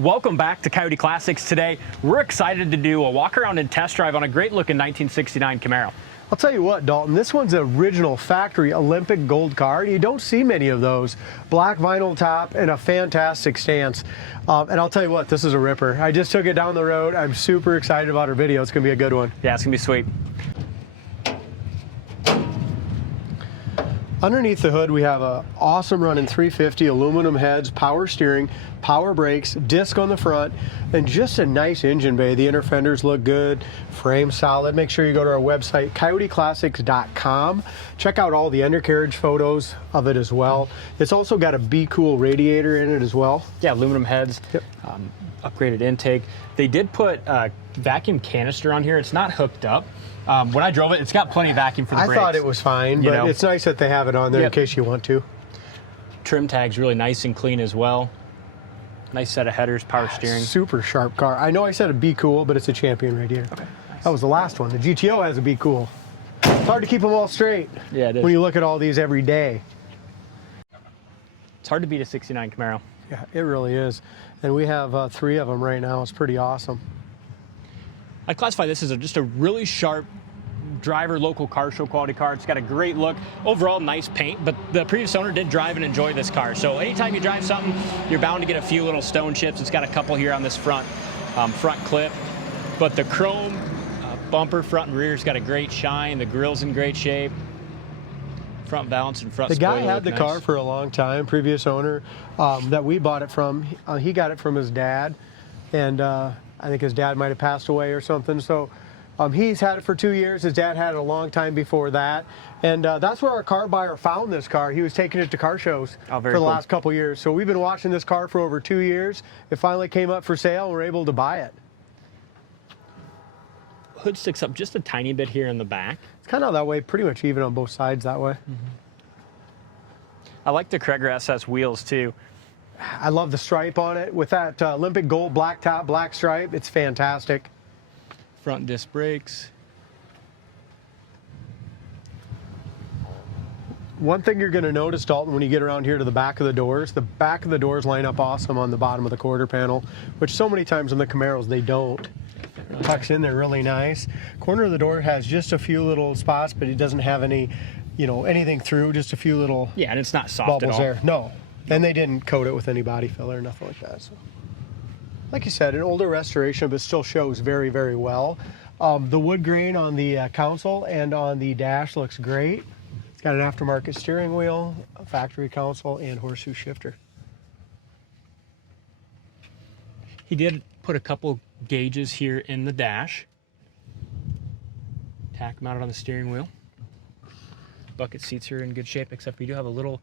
Welcome back to Coyote Classics. Today, we're excited to do a walk around and test drive on a great looking 1969 Camaro. I'll tell you what, Dalton, this one's an original factory Olympic gold car. You don't see many of those. Black vinyl top and a fantastic stance. And I'll tell you what, this is a ripper. I just took it down the road. I'm super excited about our video. It's going to be a good one. Yeah, it's going to be sweet. Underneath the hood, we have a awesome running 350 aluminum heads, power steering, power brakes, disc on the front, and just a nice engine bay. The inner fenders look good, frame solid. Make sure you go to our website, coyoteclassics.com. Check out all the undercarriage photos of it as well. It's also got a Be Cool radiator in it as well. Yeah, aluminum heads, Yep. Upgraded intake. They did put a vacuum canister on here. It's not hooked up. When I drove it, it's got plenty of vacuum for the brakes. I thought it was fine, but it's nice that they have it on there in case you want to. Trim tag's really nice and clean as well. Nice set of headers, power steering. Super sharp car. I know I said a Be Cool, but it's a Champion radiator. Okay, nice. That was the last one. The GTO has a Be Cool. It's hard to keep them all straight. Yeah, it is. When you look at all these every day. It's hard to beat a 69 Camaro. Yeah, it really is. And we have 3 of them right now. It's pretty awesome. I'd classify this as just a really sharp driver, local car show quality car. It's got a great look. Overall, nice paint, but the previous owner did drive and enjoy this car. So anytime you drive something, you're bound to get a few little stone chips. It's got a couple here on this front clip. But the chrome bumper, front and rear's got a great shine. The grill's in great shape. Front balance and front spoiler. The guy had the car for a long time, previous owner that we bought it from. He got it from his dad, and I think his dad might have passed away or something. So he's had it for 2 years. His dad had it a long time before that. And that's where our car buyer found this car. He was taking it to car shows for the last couple years. So we've been watching this car for over 2 years. It finally came up for sale and we're able to buy it. Hood sticks up just a tiny bit here in the back. It's kind of that way, pretty much even on both sides that way. I like the Cragar SS wheels too. I love the stripe on it. With that Olympic gold black top, black stripe, it's fantastic. Front disc brakes. One thing you're going to notice, Dalton, when you get around here to the back of the doors line up awesome on the bottom of the quarter panel, which so many times on the Camaros they don't. Tucks in there really nice. Corner of the door has just a few little spots, but it doesn't have any, anything through, just a few little Yeah, and it's not soft bubbles at all. there. No. And they didn't coat it with any body filler or nothing like that. So, like you said, an older restoration, but still shows very, very well. The wood grain on the console and on the dash looks great. It's got an aftermarket steering wheel, a factory console, and horseshoe shifter. He did put a couple gauges here in the dash. Tack mounted on the steering wheel. Bucket seats are in good shape, except we do have a little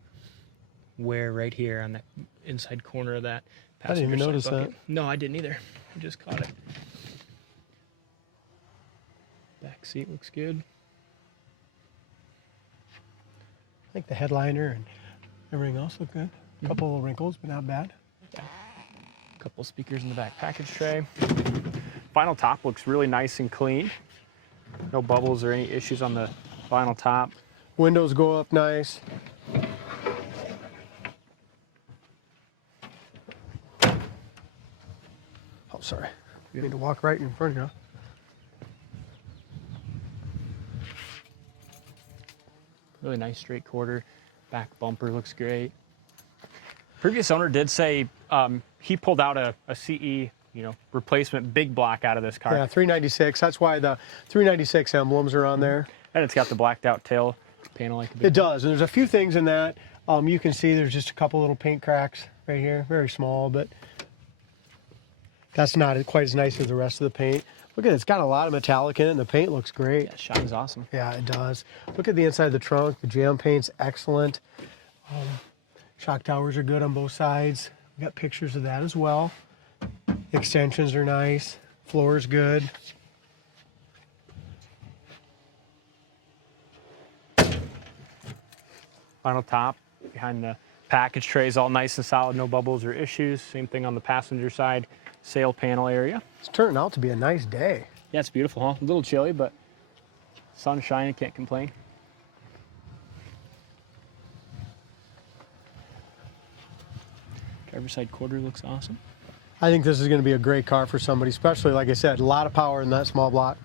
wear right here on the inside corner of that passenger I didn't even notice bucket. that. No, I didn't either. I just caught it. Back seat looks good. I think the headliner and everything else look good. A couple little wrinkles, but not bad. Couple speakers in the back package tray. Vinyl top looks really nice and clean. No bubbles or any issues on the vinyl top. Windows go up nice. Oh, sorry. You need to walk right in front of you. Really nice straight quarter. Back bumper looks great. Previous owner did say he pulled out a CE, replacement big block out of this car. Yeah, 396. That's why the 396 emblems are on there. And it's got the blacked out tail panel like a big It does, and there's a few things in that. You can see there's just a couple little paint cracks right here, very small, but that's not quite as nice as the rest of the paint. Look at it, it's got a lot of metallic in it, and the paint looks great. Yeah, it shines awesome. Yeah, it does. Look at the inside of the trunk. The jam paint's excellent. Shock towers are good on both sides. We got pictures of that as well. Extensions are nice. Floor's good. Vinyl top behind the package trays, all nice and solid, no bubbles or issues. Same thing on the passenger side, sail panel area. It's turning out to be a nice day. Yeah, it's beautiful, huh? A little chilly, but sun shining, can't complain. Driver's side quarter looks awesome. I think this is going to be a great car for somebody, especially, like I said, a lot of power in that small block.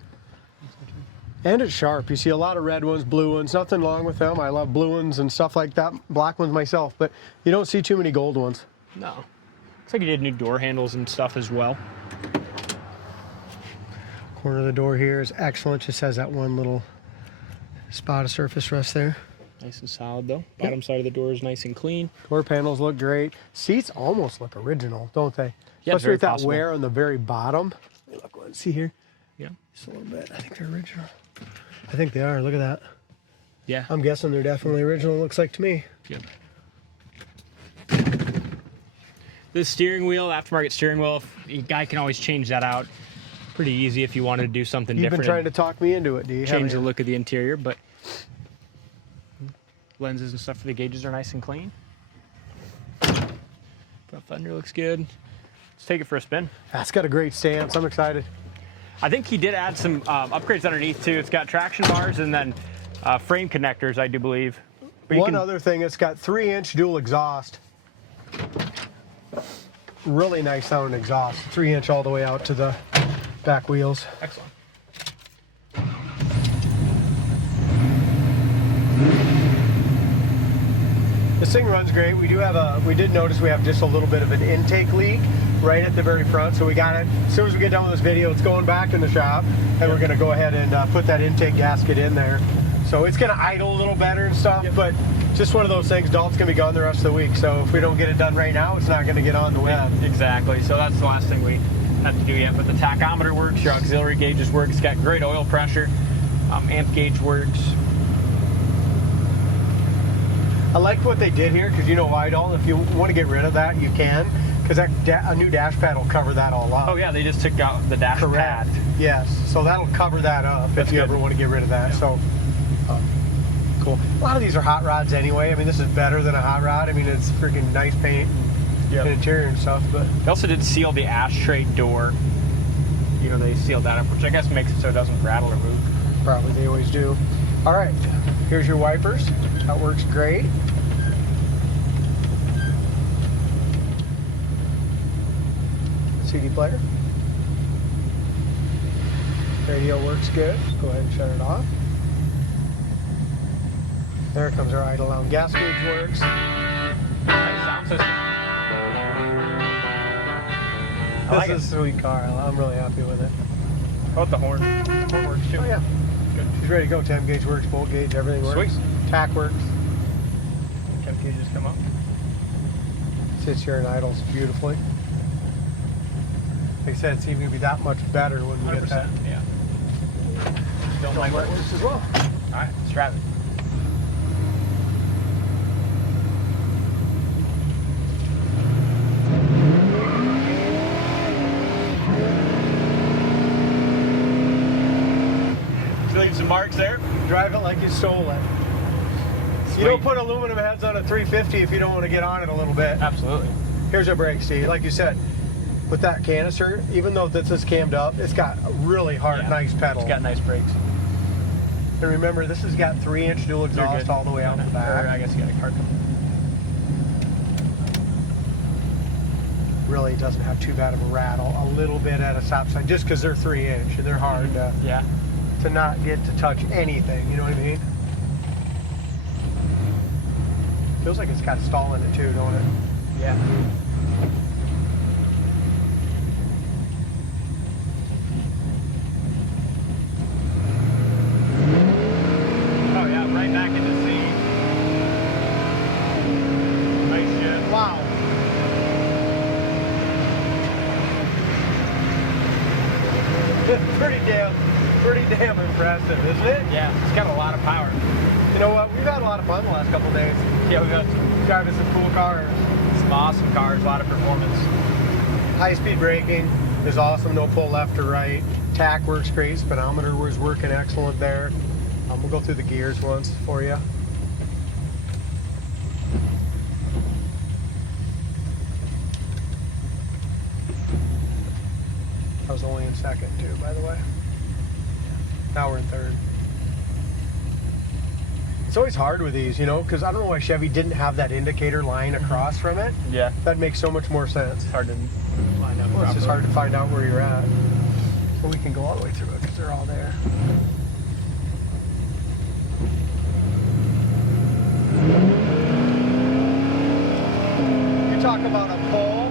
And it's sharp. You see a lot of red ones, blue ones, nothing wrong with them. I love blue ones and stuff like that, black ones myself, but you don't see too many gold ones. No. Looks like he did new door handles and stuff as well. Corner of the door here is excellent. Just has that one little spot of surface rust there. Nice and solid though. Bottom side of the door is nice and clean. Door panels look great. Seats almost look original, don't they? Yeah, especially with that possible. wear on the very bottom. Let me look, let's see here. Yeah. Just a little bit. I think they're original. I think they are. Look at that. Yeah. I'm guessing they're definitely original, looks like to me. Yep. This steering wheel, aftermarket steering wheel, a guy can always change that out. Pretty easy if you wanted to do something You've different. been trying to talk me into it, do you? Change the look of the interior, but lenses and stuff for the gauges are nice and clean. Front fender looks good. Let's take it for a spin. That's got a great stance. I'm excited. I think he did add some upgrades underneath too. It's got traction bars and then frame connectors, I do believe. But One other thing, it's got 3-inch dual exhaust. Really nice sounding exhaust. 3-inch all the way out to the back wheels. Excellent. This thing runs great. We did notice we have just a little bit of an intake leak right at the very front. So we got it. As soon as we get done with this video, it's going back in the shop, and we're going to go ahead and put that intake gasket in there. So it's going to idle a little better and stuff, but just one of those things. Dalt's going to be gone the rest of the week. So if we don't get it done right now, it's not going to get on the web. Yeah, exactly. So that's the last thing we have to do yet. But the tachometer works, your auxiliary gauges work. It's got great oil pressure. Amp gauge works. I like what they did here, because you know why, Dalton? If you want to get rid of that, you can, because a new dash pad will cover that all up. Oh yeah, they just took out the dash Correct. pad. Yes, so that'll cover that up if you ever want to get rid of that. Yeah. So, cool. A lot of these are hot rods anyway. I mean, this is better than a hot rod. I mean, it's freaking nice paint and interior and stuff. But they also did seal the ashtray door. You know, they sealed that up, which I guess makes it so it doesn't rattle or move. Probably they always do. All right, here's your wipers. That works great. CD player. Radio works good. Go ahead and shut it off. There comes our idle down. Gas gauge works. Nice sound system. This is a sweet car. I'm really happy with it. How about the horn? Horn works too. Oh yeah. Good. She's ready to go. Temp gauge works, bolt gauge, everything works. Sweet. Tack works. Temp gauges come up. Sits here and idles beautifully. Like I said, it's even going to be that much better when we get that. Yeah. Don't like works as well. All right, let's drive it. Leave some marks there. Drive it like you stole it. Sweet. You don't put aluminum heads on a 350 if you don't want to get on it a little bit. Absolutely. Here's our brakes, Steve. Like you said, with that canister, even though this is cammed up, it's got a really hard, nice pedal. It's got nice brakes. And remember, this has got 3-inch dual exhaust all the way out the back. Or I guess you got a car coming. Really doesn't have too bad of a rattle. A little bit at a stop sign, just because they're 3-inch and they're hard to not get to touch anything. You know what I mean? Feels like it's got stall in it too, don't it? Yeah. Oh yeah, right back in the seat. Nice shit. Wow. Pretty damn impressive, isn't it? Yeah, it's got a lot of power. You know what? We've had a lot of fun the last couple of days. Yeah, we got Driving some cool cars. some awesome cars, a lot of performance. High-speed braking is awesome. No pull left or right. Tack works great. Speedometer was working excellent there. We'll go through the gears once for you. I was only in second too, by the way. Now we're in third. It's always hard with these, you know, because I don't know why Chevy didn't have that indicator line across from it. Yeah. That makes so much more sense. It's hard to find out. Well, it's just hard to find out where you're at. But we can go all the way through it because they're all there. You talk about a pull.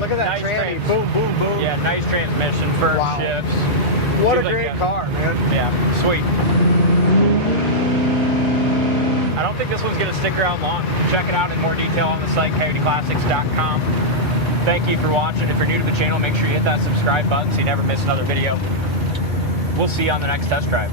Look at that Nice tranny. trans. Boom, boom, boom. Yeah, nice transmission, firm Wow. shifts. What a Seems like great car, man. Yeah, sweet. I don't think this one's going to stick around long. Check it out in more detail on the site, coyoteclassics.com. Thank you for watching. If you're new to the channel, make sure you hit that subscribe button so you never miss another video. We'll see you on the next test drive.